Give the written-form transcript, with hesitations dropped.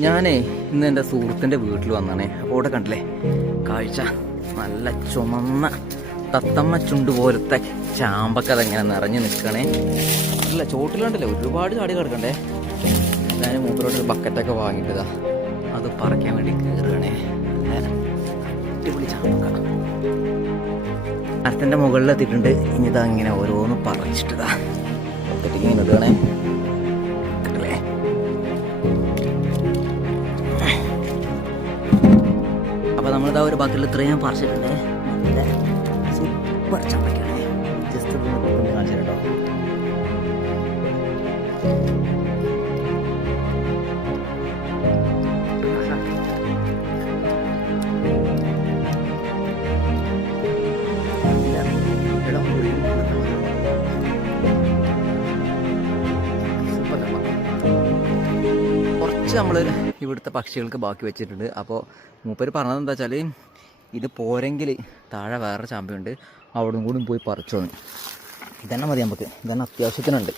ഞാനേ ഇന്ന് എൻ്റെ സുഹൃത്തിൻ്റെ വീട്ടിൽ വന്നാണേ. അപ്പോൾ ഇവിടെ കണ്ടില്ലേ കാഴ്ച, നല്ല ചുമന്ന തത്തമ്മ ചുണ്ട് പോലത്തെ ചാമ്പക്ക അതെങ്ങനെ നിറഞ്ഞു നിൽക്കണേ. അല്ല ചോട്ടിലുണ്ടല്ലേ ഒരുപാട് ചാടി കിടക്കണ്ടേ. ഞാൻ മൂപ്പരോട്ടൊരു ബക്കറ്റൊക്കെ വാങ്ങിയിട്ടതാ അത് പറിക്കാൻ വേണ്ടി കയറുകയാണേ. അടിപൊളി ചാമ്പക്ക മരത്തിൻ്റെ മുകളിലെത്തിയിട്ടുണ്ട്. ഇനി ഇതാ ഇങ്ങനെ ഓരോന്ന് പറിച്ചിട്ടതാ ബക്കറ്റിക്ക് ഇങ്ങനെ ഇടുകയാണേ. കിട്ടില്ലേ? അപ്പോൾ നമ്മളിതാ ഒരു ബക്കറ്റിൽ ഇത്രയും പറിച്ചിട്ടുണ്ട്. നല്ല സൂപ്പർ ചാമ്പക്കയാണ്. ജസ്റ്റ് ഒന്ന് കാണിച്ചു കേട്ടോ. കുറച്ച് നമ്മൾ ഇവിടുത്തെ പക്ഷികൾക്ക് ബാക്കി വെച്ചിട്ടുണ്ട്. അപ്പോൾ മൂപ്പര് പറഞ്ഞത് എന്താ വെച്ചാൽ ഇത് പോരെങ്കിൽ താഴെ വേറെ ചാമ്പയുണ്ട്, അവിടെ കൂടി പോയി പറിച്ചോന്ന്. ഇതന്നെ മതി നമുക്ക്, ഇതന്നെ അത്യാവശ്യത്തിനുണ്ട്.